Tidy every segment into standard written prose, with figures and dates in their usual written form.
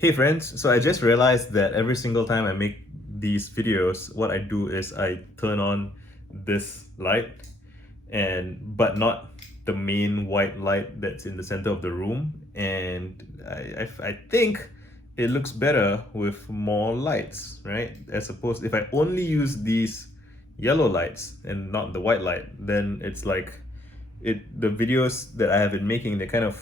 Hey friends, so I just realized that every single time I make these videos, what I do is I turn on this light but not the main white light that's in the center of the room. And I think it looks better with more lights, right? As opposed, if I only use these yellow lights and not the white light, then it's like the videos that I have been making, they're kind of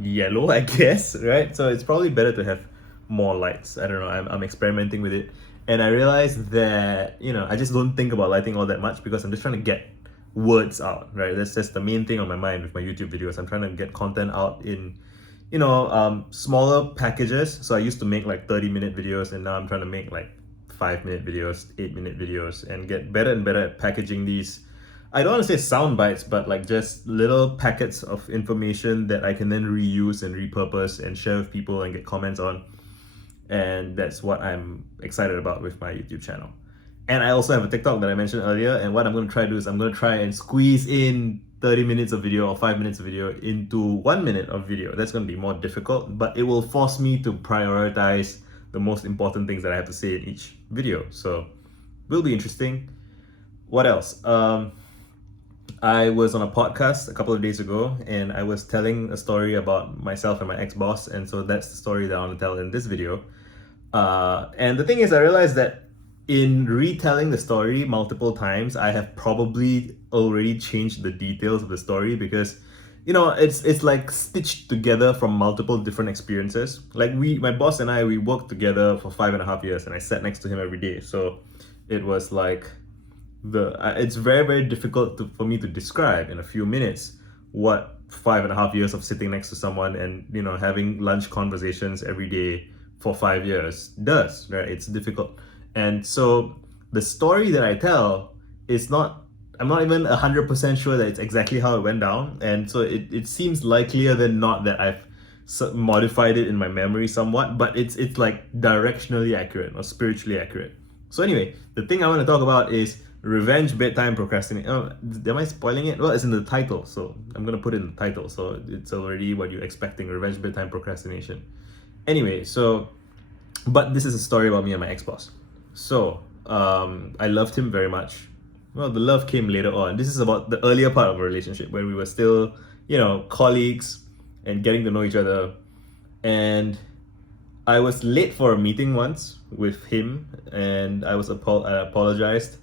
yellow, I guess, right? So it's probably better to have more lights. I don't know. I'm experimenting with it, and I realized that I just don't think about lighting all that much because I'm just trying to get words out, right? That's the main thing on my mind with my YouTube videos. I'm trying to get content out in smaller packages. So I used to make like 30-minute videos, and now I'm trying to make like 5-minute videos, 8-minute videos, and get better and better at packaging these. I don't want to say sound bites, but like just little packets of information that I can then reuse and repurpose and share with people and get comments on. And that's what I'm excited about with my YouTube channel. And I also have a TikTok that I mentioned earlier. And what I'm going to try to do is I'm going to try and squeeze in 30 minutes of video or 5 minutes of video into 1 minute of video. That's going to be more difficult, but it will force me to prioritize the most important things that I have to say in each video. So will be interesting. What else? I was on a podcast a couple of days ago and I was telling a story about myself and my ex-boss, and so that's the story that I want to tell in this video. And the thing is, I realized that in retelling the story multiple times, I have probably already changed the details of the story because it's like stitched together from multiple different experiences. Like my boss and I, we worked together for 5.5 years and I sat next to him every day. So it was like it's very, very difficult for me to describe in a few minutes what 5.5 years of sitting next to someone and having lunch conversations every day for 5 years does, right? It's difficult. And so the story that I tell is not, I'm not even 100% sure that it's exactly how it went down. And so it seems likelier than not that I've modified it in my memory somewhat, but it's like directionally accurate or spiritually accurate. So anyway, the thing I want to talk about is revenge, bedtime, procrastination. Oh, am I spoiling it? Well, it's in the title, so I'm gonna put it in the title, so it's already what you're expecting: revenge, bedtime, procrastination. Anyway, but this is a story about me and my ex-boss. So I loved him very much. Well, the love came later on. This is about the earlier part of our relationship where we were still, colleagues and getting to know each other. And I was late for a meeting once with him, and I apologized.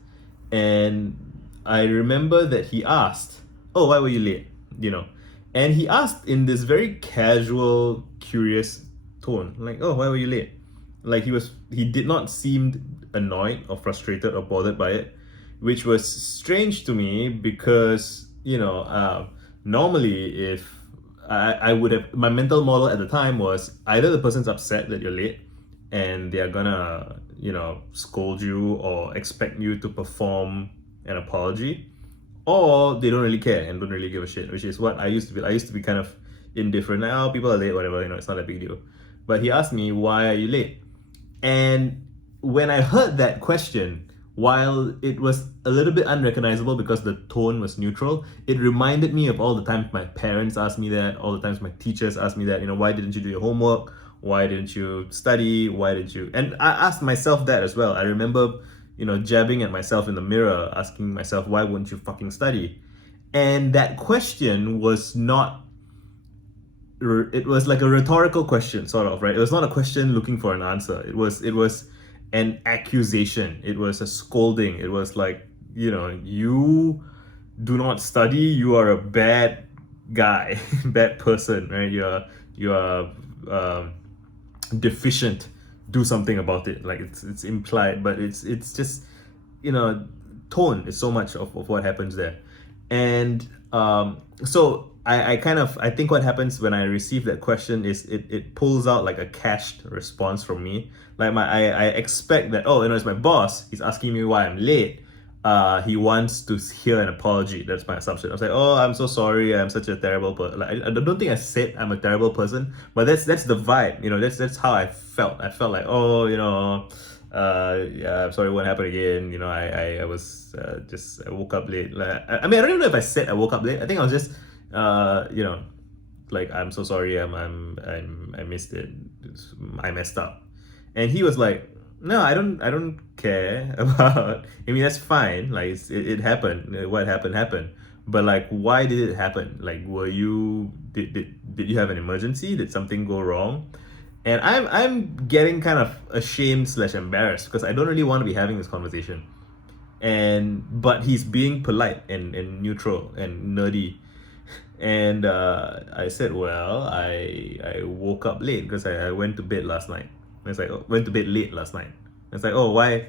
And I remember that he asked, "Oh, why were you late?" And he asked in this very casual, curious tone, like, "Oh, why were you late?" Like he did not seem annoyed or frustrated or bothered by it, which was strange to me because normally if I would have, my mental model at the time was either the person's upset that you're late and they are gonna scold you or expect you to perform an apology, or they don't really care and don't really give a shit, which is what I used to be. I used to be kind of indifferent, like, oh, people are late, whatever, it's not a big deal. But he asked me, why are you late? And when I heard that question, while it was a little bit unrecognizable because the tone was neutral, it reminded me of all the times my parents asked me that, all the times my teachers asked me that, why didn't you do your homework? Why didn't you study? Why didn't you? And I asked myself that as well. I remember, jabbing at myself in the mirror, asking myself, why wouldn't you fucking study? And that question was not, it was like a rhetorical question, sort of, right? It was not a question looking for an answer. It was an accusation. It was a scolding. It was like, you do not study, you are a bad guy, bad person, right? You are deficient. Do something about it. Like it's implied, but it's just tone is so much of what happens there. And so I think what happens when I receive that question is it pulls out like a cached response from me. Like I expect that, oh, it's my boss, he's asking me why I'm late. He wants to hear an apology. That's my assumption. I was like, oh, I'm so sorry, I'm such a terrible person. Like, I don't think I said I'm a terrible person, but that's the vibe. That's how I felt. I felt like, oh, yeah, I'm sorry, what happened again? I was I woke up late. Like, I mean, I don't even know if I said I woke up late. I think I was just like, I'm so sorry, I missed it, I messed up. And he was like, no, I don't care about, I mean, that's fine, like, it happened, what happened, but like, why did it happen? Like, did you have an emergency? Did something go wrong? And I'm getting kind of ashamed slash embarrassed because I don't really want to be having this conversation. But he's being polite and neutral and nerdy. And I said, well, I woke up late because I went to bed last night. It's like, oh, went to bed late last night. It's like, oh, why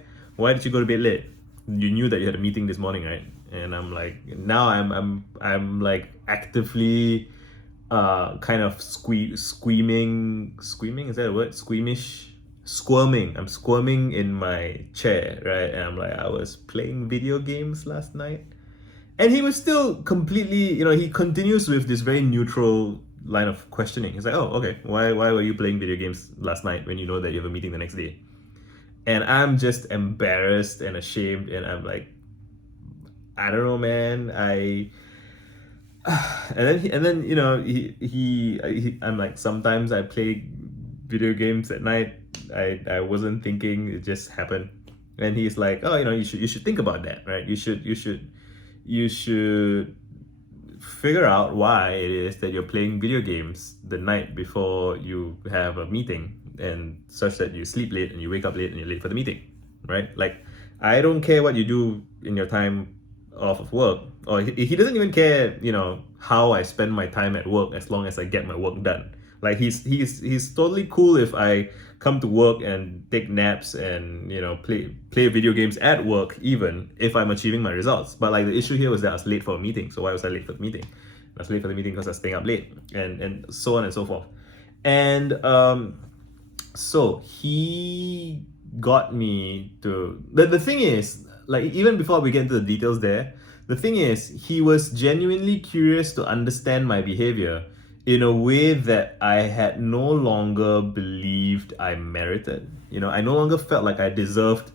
did you go to bed late? You knew that you had a meeting this morning, right? And I'm like, now I'm like actively kind of squeaming, is that a word? Squirming. I'm squirming in my chair, right? And I'm like, I was playing video games last night. And he was still completely, he continues with this very neutral line of questioning. He's like, oh, okay, why were you playing video games last night when you know that you have a meeting the next day? And I'm just embarrassed and ashamed, and I'm like, I don't know, man. And then I'm like, sometimes I play video games at night. I wasn't thinking, it just happened. And he's like, oh, you should think about that, right? You should figure out why it is that you're playing video games the night before you have a meeting, and such that you sleep late and you wake up late and you're late for the meeting, right? Like, I don't care what you do in your time off of work, or he doesn't even care, how I spend my time at work, as long as I get my work done. Like, he's totally cool if I come to work and take naps and play video games at work, even if I'm achieving my results. But like, the issue here was that I was late for a meeting. So why was I late for the meeting? I was late for the meeting because I was staying up late, and so on and so forth. And so he got me to the thing is, like, even before we get into the details there, the thing is, he was genuinely curious to understand my behavior in a way that I had no longer believed I merited. I no longer felt like I deserved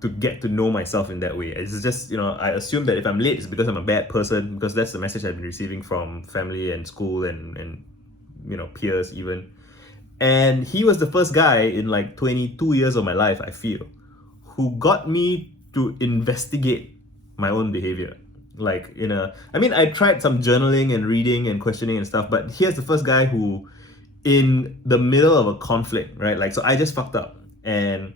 to get to know myself in that way. It's just, I assume that if I'm late, it's because I'm a bad person, because that's the message I've been receiving from family and school and peers even. And he was the first guy in like 22 years of my life, I feel, who got me to investigate my own behavior. Like, I tried some journaling and reading and questioning and stuff, but here's the first guy who, in the middle of a conflict, right? Like, so I just fucked up. And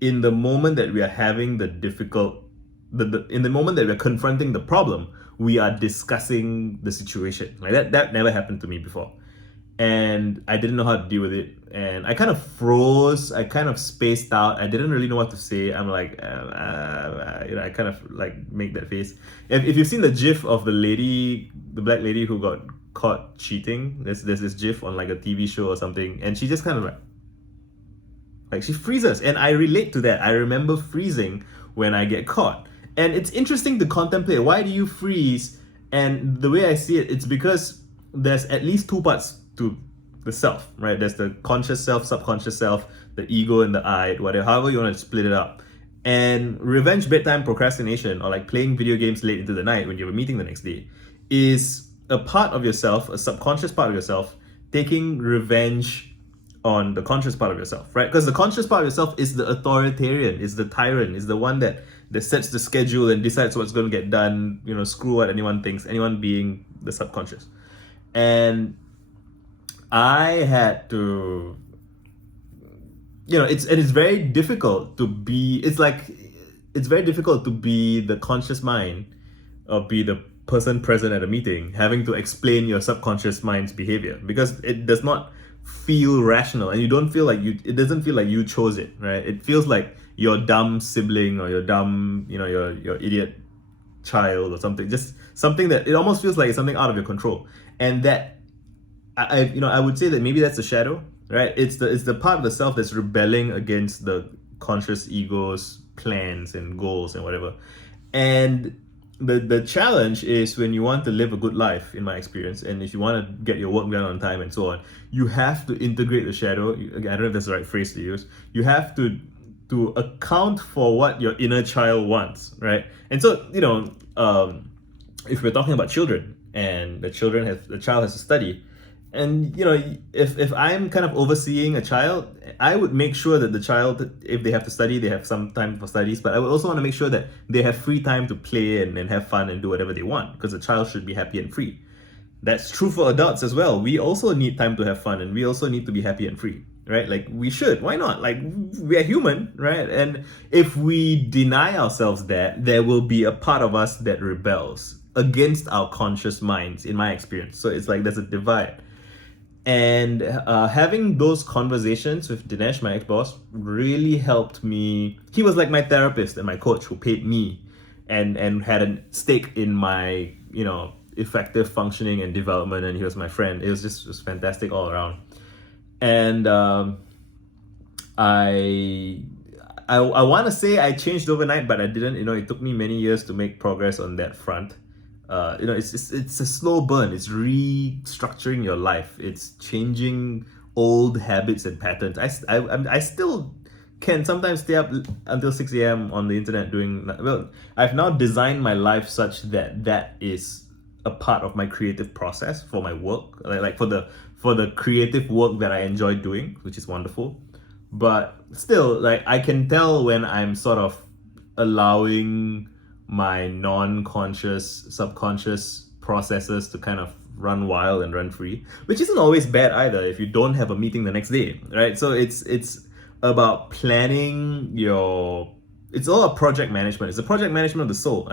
in the moment that we are having in the moment that we're confronting the problem, we are discussing the situation. Like, that never happened to me before. And I didn't know how to deal with it. And I kind of froze. I kind of spaced out. I didn't really know what to say. I'm like, I kind of like make that face. If you've seen the GIF of the black lady who got caught cheating, there's this GIF on like a TV show or something, and she just kind of like she freezes. And I relate to that. I remember freezing when I get caught. And it's interesting to contemplate, why do you freeze? And the way I see it, it's because there's at least two parts to the self, right? There's the conscious self, subconscious self, the ego and the I, whatever, however you want to split it up. And revenge, bedtime, procrastination, or like playing video games late into the night when you have a meeting the next day, is a part of yourself, a subconscious part of yourself, taking revenge on the conscious part of yourself, right? Because the conscious part of yourself is the authoritarian, is the tyrant, is the one that sets the schedule and decides what's going to get done, screw what anyone thinks, anyone being the subconscious. And I had to, it's very difficult to be, it's very difficult to be the conscious mind, or be the person present at a meeting, having to explain your subconscious mind's behavior, because it does not feel rational, and you don't feel like it doesn't feel like you chose it, right? It feels like your dumb sibling, or your dumb, your idiot child or something, just something that it almost feels like it's something out of your control. And that I would say that maybe that's the shadow, right? It's the part of the self that's rebelling against the conscious ego's plans and goals and whatever. And the challenge is, when you want to live a good life, in my experience, and if you want to get your work done on time and so on, you have to integrate the shadow. Again, I don't know if that's the right phrase to use. You have to account for what your inner child wants, right? And so, if we're talking about children, and the child has to study, and if I'm kind of overseeing a child, I would make sure that the child, if they have to study, they have some time for studies, but I would also want to make sure that they have free time to play and have fun and do whatever they want, because the child should be happy and free. That's true for adults as well. We also need time to have fun, and we also need to be happy and free, right? Like, we should. Why not? Like, we are human, right? And if we deny ourselves that, there will be a part of us that rebels against our conscious minds, in my experience. So it's like there's a divide. And having those conversations with Dinesh, my ex-boss, really helped me. He was like my therapist and my coach, who paid me and had a stake in my, effective functioning and development. And he was my friend. It was fantastic all around. And I want to say I changed overnight, but I didn't. It took me many years to make progress on that front. It's a slow burn. It's restructuring your life. It's changing old habits and patterns. I still can sometimes stay up until 6 a.m. on the internet doing. Well, I've now designed my life such that is a part of my creative process for my work, like for the creative work that I enjoy doing, which is wonderful. But still, like, I can tell when I'm sort of allowing my non-conscious, subconscious processes to kind of run wild and run free, which isn't always bad either if you don't have a meeting the next day, right? So it's about planning your. It's all a project management. It's a project management of the soul.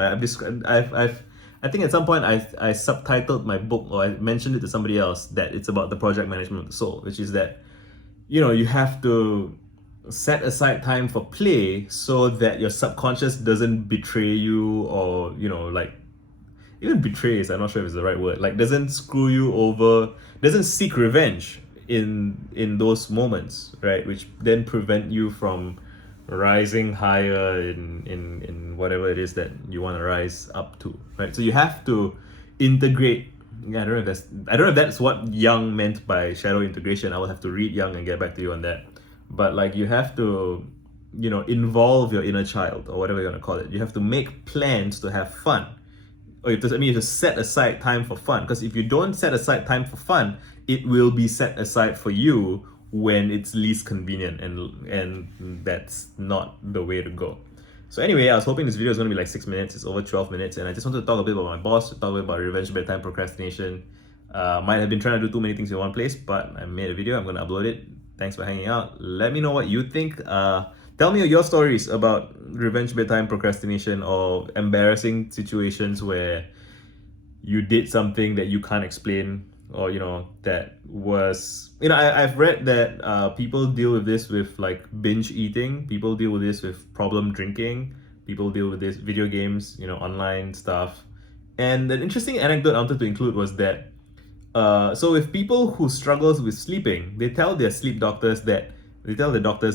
I think at some point I subtitled my book, or I mentioned it to somebody else, that it's about the project management of the soul, which is that you have to set aside time for play so that your subconscious doesn't betray you, or like, even betray is, I'm not sure if it's the right word, like, doesn't screw you over, doesn't seek revenge in those moments, right? Which then prevent you from rising higher in whatever it is that you want to rise up to, right? So you have to integrate. I don't know if that's what Young meant by shadow integration. I will have to read Young and get back to you on that. But like, you have to, involve your inner child, or whatever you want to call it. You have to make plans to have fun. Or you have to set aside time for fun. Because if you don't set aside time for fun, it will be set aside for you when it's least convenient, and that's not the way to go. So anyway, I was hoping this video is going to be like 6 minutes. It's over 12 minutes, and I just wanted to talk a bit about my boss, talk a bit about revenge, bedtime, procrastination. Might have been trying to do too many things in one place, but I made a video. I'm going to upload it. Thanks for hanging out. Let me know what you think. Tell me your stories about revenge, bedtime, procrastination, or embarrassing situations where you did something that you can't explain, or that was, I've read that people deal with this with like binge eating, people deal with this with problem drinking, people deal with this video games, online stuff. And an interesting anecdote I wanted to include was that so with people who struggles with sleeping, they tell the doctors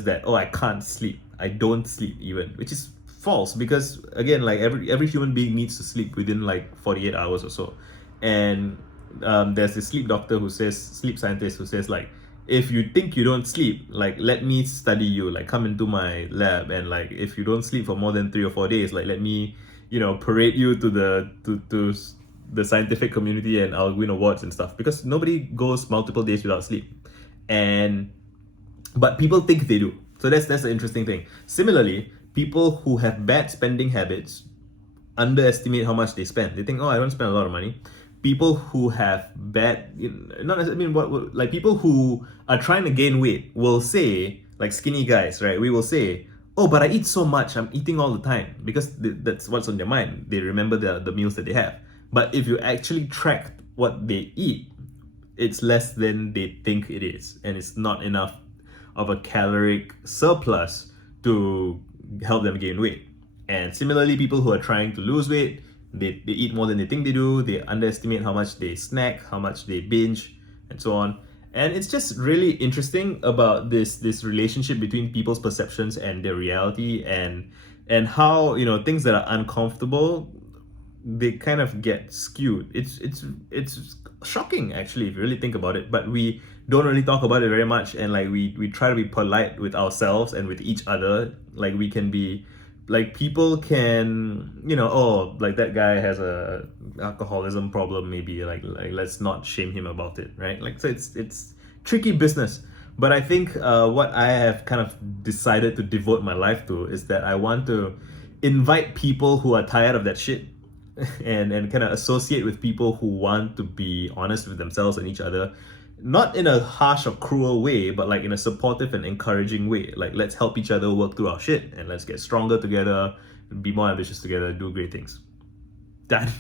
that, oh, I can't sleep, I don't sleep even, which is false, because again, like, every human being needs to sleep within like 48 hours or so. And there's a sleep scientist who says, like, if you think you don't sleep, like, let me study you, like, come into my lab, and like, if you don't sleep for more than 3 or 4 days, like, let me parade you to the scientific community, and I'll win awards and stuff, because nobody goes multiple days without sleep. But people think they do. So that's the interesting thing. Similarly, people who have bad spending habits underestimate how much they spend. They think, oh, I don't spend a lot of money. People who have bad, like, people who are trying to gain weight will say, like skinny guys, right? We will say, oh, but I eat so much, I'm eating all the time, because that's what's on their mind. They remember the meals that they have. But if you actually track what they eat, it's less than they think it is, and it's not enough of a caloric surplus to help them gain weight. And similarly, people who are trying to lose weight, they eat more than they think they do, they underestimate how much they snack, how much they binge, and so on. And it's just really interesting about this relationship between people's perceptions and their reality, and how, things that are uncomfortable, they kind of get skewed. It's shocking, actually, if you really think about it, but we don't really talk about it very much. And like, we try to be polite with ourselves and with each other. Like, we can be like people can, oh, like that guy has a alcoholism problem, maybe like let's not shame him about it, right? Like, so it's tricky business. But I think what I have kind of decided to devote my life to is that I want to invite people who are tired of that shit and kind of associate with people who want to be honest with themselves and each other, not in a harsh or cruel way, but like in a supportive and encouraging way. Like, let's help each other work through our shit and let's get stronger together, be more ambitious together, do great things. Done.